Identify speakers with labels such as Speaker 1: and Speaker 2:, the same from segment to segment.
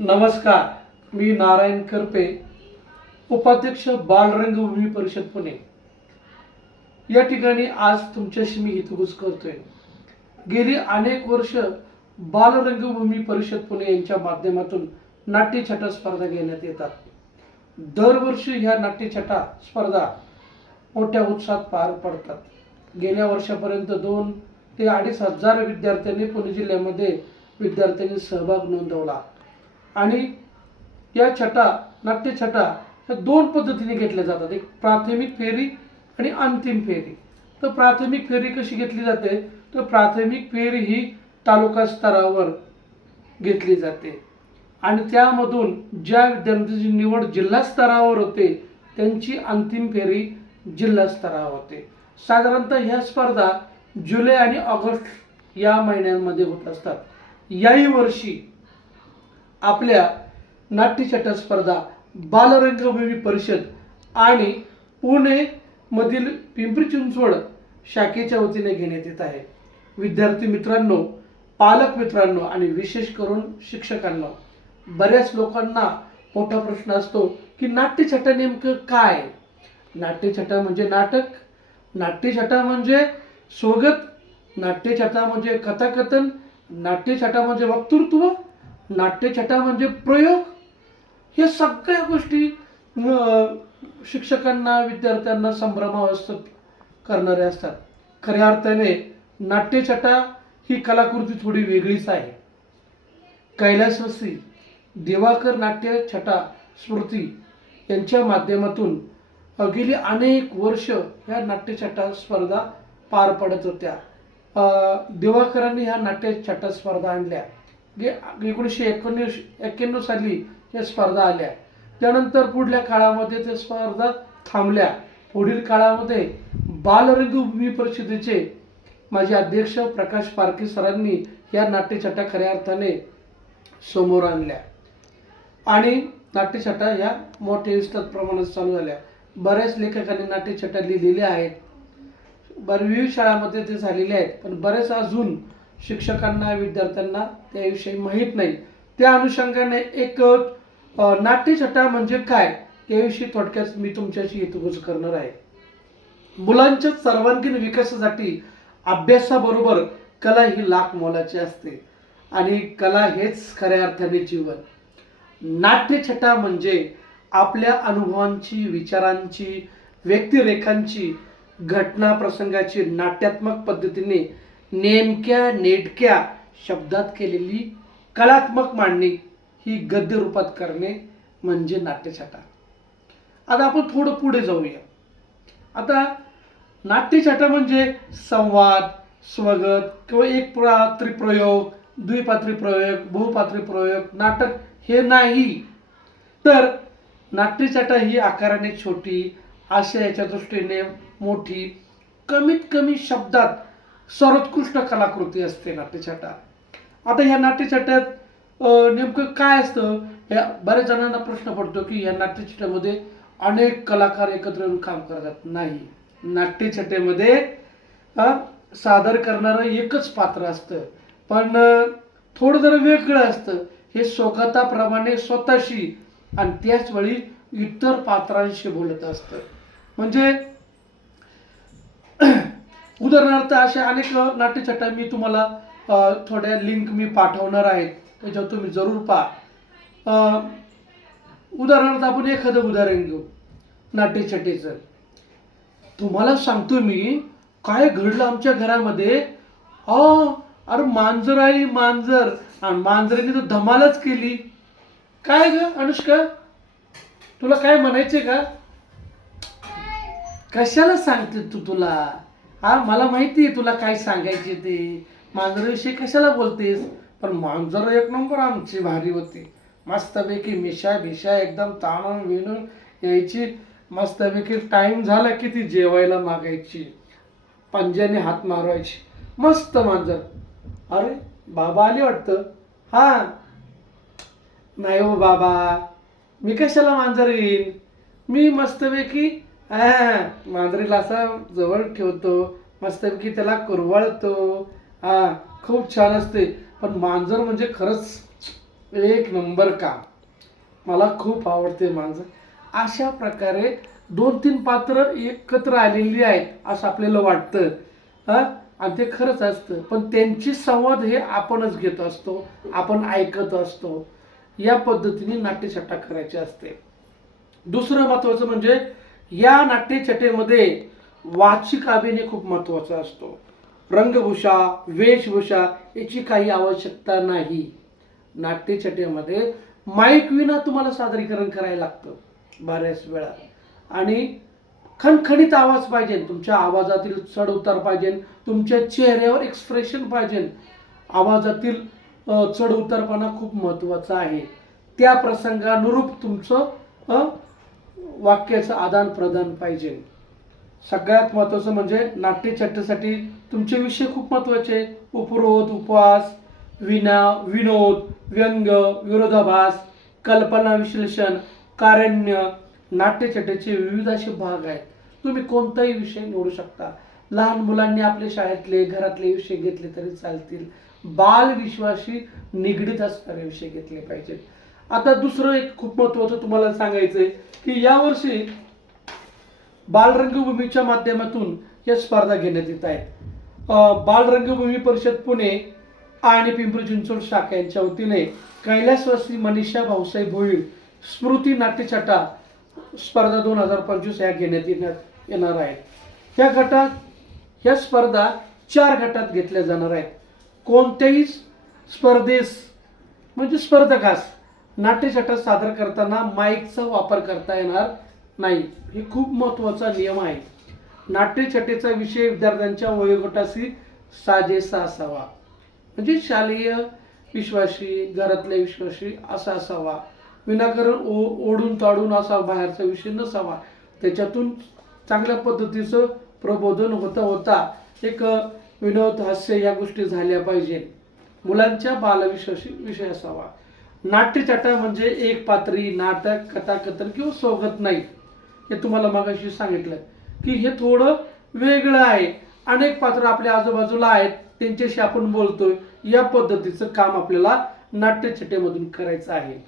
Speaker 1: नमस्कार मी नारायण करपे उपाध्यक्ष बालरंगभूमी परिषद पुणे. या ठिकाणी आज तुमच्याशी मी हितगुज करतोय. गेली अनेक वर्ष बालरंगभूमी परिषद पुणे यांच्या माध्यमातून नाट्यछटा स्पर्धा घेण्यात येतात. दरवर्षी ह्या नाट्यछटा स्पर्धा मोठ्या उत्साहात पार पडतात. गेल्या वर्षापर्यंत दोन ते अडीच हजार विद्यार्थ्यांनी पुणे जिल्ह्यामध्ये विद्यार्थ्यांनी सहभाग नोंदवला. आणि या छटा नाट्यछटा ह्या दोन पद्धतीने घेतल्या जातात. एक प्राथमिक फेरी आणि अंतिम फेरी. तर प्राथमिक फेरी कशी घेतली जाते? तर प्राथमिक फेरी ही तालुका स्तरावर घेतली जाते. आणि त्यामधून ज्या विद्यार्थ्यांची निवड जिल्हा स्तरावर होते त्यांची अंतिम फेरी जिल्हा स्तरावर होते. साधारणतः ह्या स्पर्धा जुलै आणि ऑगस्ट या महिन्यांमध्ये होत असतात. याही वर्षी आपल्या नाट्यछटा स्पर्धा बालरंगभूमी परिषद आणि पुणे मधील पिंपरी चिंचवड शाखेच्या वतीने घेण्यात येत आहे. विद्यार्थी मित्रांनो पालक मित्रांनो आणि विशेष करून शिक्षकांना बऱ्याच लोकांना मोठा प्रश्न असतो की नाट्यछटा नेमकं काय? नाट्यछटा म्हणजे नाटक? नाट्यछटा म्हणजे सोगत नाट्यछटा म्हणजे कथाकथन? नाट्यछटा म्हणजे वक्तृत्व? नाट्यछटा म्हणजे प्रयोग? हे सगळ्या गोष्टी शिक्षकांना विद्यार्थ्यांना संभ्रमावस्थेत करणारे असतात. खऱ्या अर्थाने नाट्यछटा ही कलाकृती थोडी वेगळीच आहे. कैलासवासी दिवाकर नाट्य छटा स्मृती यांच्या माध्यमातून गेली अनेक वर्ष ह्या नाट्यछटा स्पर्धा पार पडत होत्या. दिवाकरांनी ह्या नाट्यछटा स्पर्धा आणल्या. गे एकोणीसशे एकोणीस एक्क्याण्णव साली या स्पर्धा आल्या. त्यानंतर पुढल्या काळामध्ये त्या स्पर्धा थांबल्या. पुढील काळामध्ये बालरंगभूमी परिषदेचे माझे अध्यक्ष प्रकाश पारखे सरांनी या नाट्यछटा खऱ्या अर्थाने समोर आणल्या. आणि नाट्यछटा ह्या मोठ्या विस्तृत प्रमाणात चालू झाल्या. बऱ्याच लेखकांनी नाट्यछटा लिहिलेल्या आहेत. बरं विविध शाळामध्ये ते झालेले आहेत पण बरेच अजून शिक्षकांना विद्यार्थ्यांना त्याविषयी माहीत नाही. त्या अनुषंगाने एक नाट्यछटा म्हणजे काय याविषयी थोडक्यात मी तुमच्याशी हितगुज करणार आहे. मुलांच्या सर्वांगीण विकासासाठी अभ्यासाबरोबर कला ही लाख मोलाची असते आणि कला हेच खऱ्या अर्थाने जीवन. नाट्यछटा म्हणजे आपल्या अनुभवांची विचारांची व्यक्तिरेखांची घटना प्रसंगाची नाट्यात्मक पद्धतीने नेमक्या नेटक्या शब्दात केलेली कलात्मक मांडणी ही गद्य रूपात करणे म्हणजे नाट्यछटा आता आपण थोडं पुढे जाऊया. आता नाट्यछटा म्हणजे संवाद स्वगत किंवा एक पात्री प्रयोग द्विपात्री प्रयोग बहुपात्री प्रयोग नाटक हे नाही. तर नाट्यछटा ही आकाराने छोटी आशयाच्या दृष्टीने मोठी कमीत कमी शब्दात सर्वोत्कृष्ट कलाकृती असते नाट्यछटा. आता ह्या नाट्यछट्यात नेमकं काय असतं? या बऱ्याच जणांना प्रश्न पडतो की या नाट्यछट्यामध्ये अनेक कलाकार एकत्र येऊन काम करतात. नाही. नाट्यछट्यामध्ये सादर करणारं एकच पात्र असतं. पण थोडं जरा वेगळं असतं. हे स्वगताप्रमाणे स्वतःशी आणि त्याच वेळी इतर पात्रांशी बोलत असतं. म्हणजे उदाहरणार्थ अशा अनेक नाट्यछटा मी तुम्हाला थोड्या लिंक मी पाठवणार आहेत. त्याच्यावर तुम्ही जरूर पहा. उदाहरणार्थ आपण एखादं उदाहरण घेऊ नाट्यछटेचं. तुम्हाला सांगतो मी काय घडलं आमच्या घरामध्ये? अ अरे मांजर आई मांजर. आणि मांजरीने तर धमालच केली. काय ग अनुष्का? तुला काय म्हणायचे का? कशाला सांगते तू तुला? हा मला माहिती आहे तुला काय सांगायचे ते. मांजराविषयी कशाला बोलतेस? पण मांजर एक नंबर आमची भारी होती. मस्तपैकी मिशा भिशा एकदम ताणून विणून यायची. मस्तपैकी टाइम झाला की ती जेवायला मागायची. पंजाने हात मारवायची. मस्त मांजर. अरे बाबा आले वाटतं. हा. नाही हो बाबा. मी कशाला मांजर येईन? मी मस्तपैकी हा मांजरीला असा जवळ ठेवतो मस्तपैकी त्याला कुरवाळतो. हा खूप छान असते. पण मांजर म्हणजे खरंच एक नंबर काम. मला खूप आवडते मांजर. अशा प्रकारे दोन तीन पात्र एकत्र आलेली आहेत असं आपल्याला वाटतं. हा आणि ते खरंच असतं. पण त्यांची संवाद हे आपणच घेत असतो आपण ऐकत असतो. या पद्धतीने नाट्यछटा करायची असते. दुसरं महत्त्वाचं म्हणजे या नाट्यछटेमध्ये वाचिक अभिनय खूप महत्त्वाचा असतो. रंगभूषा वेशभूषा याची काही आवश्यकता नाही. नाट्यछटेमध्ये माईक विना तुम्हाला सादरीकरण करायला लागतं बऱ्याच वेळा. आणि खणखणीत आवाज पाहिजे तुमच्या आवाजातील चढ उतार पाहिजे तुमच्या चेहऱ्यावर एक्सप्रेशन पाहिजे. आवाजातील चढ उतारपणा खूप महत्त्वाचा आहे. त्या प्रसंगानुरूप तुमचं वाक्याचं आदान प्रदान पाहिजे. सगळ्यात महत्त्वाचं म्हणजे नाट्यचट्टासाठी तुमचे विषय खूप महत्त्वाचे उपरोध उपवास विना विनोद व्यंग विरोधाभास कल्पना विश्लेषण कारण्य नाट्यचट्टाचे विविध असे भाग आहेत. तुम्ही कोणताही विषय निवडू शकता. लहान मुलांनी आपले शाळेतले घरातले विषय घेतले तरी चालतील. बाल विश्वाशी निगडीत असणारे विषय घेतले पाहिजेत. आता दुसरं एक खूप महत्त्वाचं तुम्हाला सांगायचं आहे की यावर्षी बालरंगभूमीच्या माध्यमातून या स्पर्धा घेण्यात येत आहेत. बालरंगभूमी परिषद पुणे आणि पिंपरी चिंचवड शाखा यांच्या वतीने कैलासवासी मनीषा भाऊसाहेब भोईर स्मृती नाट्यछटा स्पर्धा दोन हजार पंचवीस ह्या घेण्यात येण्यात येणार आहेत. ह्या गटात ह्या स्पर्धा चार गटात घेतल्या जाणार आहेत. कोणत्याही स्पर्धेस म्हणजे स्पर्धकास नाट्यछटा सादर करताना माईकचा वापर करता येणार नाही. हे खूप महत्त्वाचा नियम आहे. नाट्यछटेचा विषय विद्यार्थ्यांच्या वयोगटाशी साजेसा असावा. म्हणजे शालेय विश्वासी घरातल्या विश्वासी असा असावा. विनाकारण ओ ओढून ताडून असा बाहेरचा विषय नसावा. त्याच्यातून चांगल्या पद्धतीचं प्रबोधन होता होता. एक विनोद हास्य या गोष्टी झाल्या पाहिजे मुलांच्या बालविश्वासी विषय असावा. नाट्यचटा म्हणजे एक पात्री नाटक कथाकथन किंवा सोबत नाही. हे तुम्हाला मागाशी सांगितलं की हे थोडं वेगळं आहे. अनेक पात्र आपल्या आजूबाजूला आहेत. त्यांच्याशी आपण बोलतोय. या पद्धतीचं काम आपल्याला नाट्यछटेमधून करायचं आहे.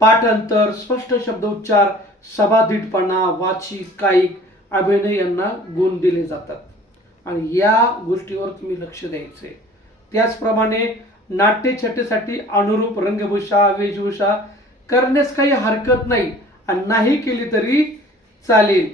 Speaker 1: पाठांतर स्पष्ट शब्दोच्चार सभाधीटपणा वाचिक कायिक अभिनय यांना गुण दिले जातात. आणि या गोष्टीवर तुम्ही लक्ष द्यायचे त्याचप्रमाणे नाट्यछटेसाठी अनुरूप रंगभूषा वेशभूषा करण्यास काही हरकत नाही आणि नाही केली तरी चालेल.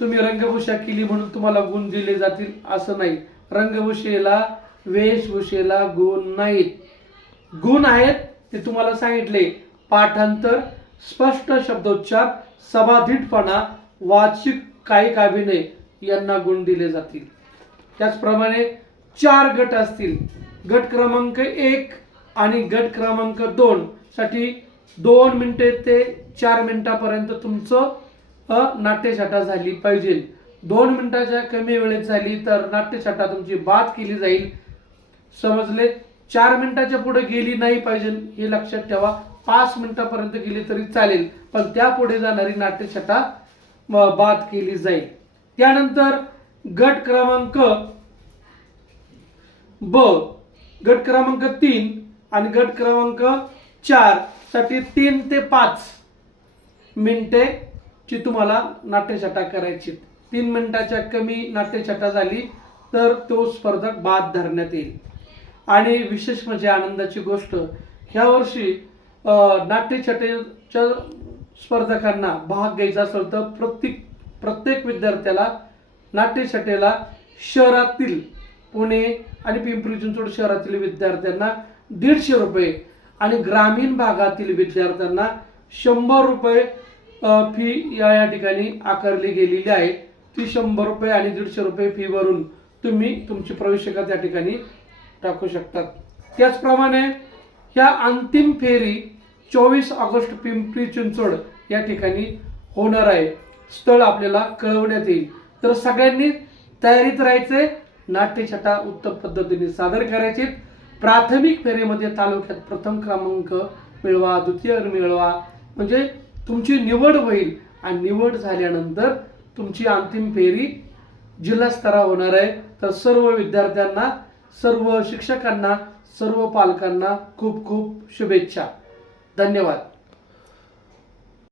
Speaker 1: तुम्ही रंगभूषा केली म्हणून तुम्हाला गुण दिले जातील असं नाही. रंगभूषेला वेशभूषेला गुण नाहीत गुण आहेत ते तुम्हाला सांगितले. पाठांतर स्पष्ट शब्दोच्चार सभाधीटपणा वाचिक कायिक अभिनय यांना गुण दिले जातील. त्याचप्रमाणे चार गट असतील. गट क्रमांक एक आणि गट क्रमांक दोन साठी दोन मिनिटे ते चार मिनिटापर्यंत तुमचं नाट्यछटा झाली पाहिजे. दोन मिनिटाच्या कमी वेळेत झाली तर नाट्यछटा तुमची बाद केली जाईल. समजले? चार मिनिटाच्या पुढे गेली नाही पाहिजे हे लक्षात ठेवा. पाच मिनिटापर्यंत गेली तरी चालेल पण त्या पुढे जाणारी नाट्यछटा बाद केली जाईल. त्यानंतर गट क्रमांक ब. गट क्रमांक तीन आणि गट क्रमांक चारसाठी तीन ते पाच मिनटे ची तुम्हाला नाट्यछटा करायची. तीन मिनिटाच्या कमी नाट्यछटा झाली तर तो स्पर्धक बाद धरण्यात येईल. आणि विशेष म्हणजे आनंदाची गोष्ट ह्या वर्षी नाट्यछटेच्या स्पर्धकांना भाग घ्यायचा असेल तर प्रत्येक प्रत्येक विद्यार्थ्याला नाट्यछटेला शहरातील पुणे आणि पिंपरी चिंचवड शहरातील विद्यार्थ्यांना दीडशे रुपये आणि ग्रामीण भागातील विद्यार्थ्यांना शंभर रुपये फी या या ठिकाणी आकारली गेलेली आहे. ती शंभर रुपये आणि दीडशे रुपये फी भरून तुम्ही तुमची प्रवेशिका त्या ठिकाणी टाकू शकतात. त्याचप्रमाणे ह्या अंतिम फेरी चोवीस ऑगस्ट पिंपरी चिंचवड या ठिकाणी होणार आहे. स्थळ आपल्याला कळवण्यात येईल. तर सगळ्यांनी तयारीत राहायचे नाट्यछटा उत्तम पद्धतीने सादर करायचे प्राथमिक फेरीमध्ये तालुक्यात प्रथम क्रमांक मिळवा द्वितीय मिळवा. म्हणजे तुमची निवड होईल आणि निवड झाल्यानंतर तुमची अंतिम फेरी जिल्हा स्तरावर होणार आहे. तर सर्व विद्यार्थ्यांना सर्व शिक्षकांना सर्व पालकांना खूप खूप शुभेच्छा. धन्यवाद.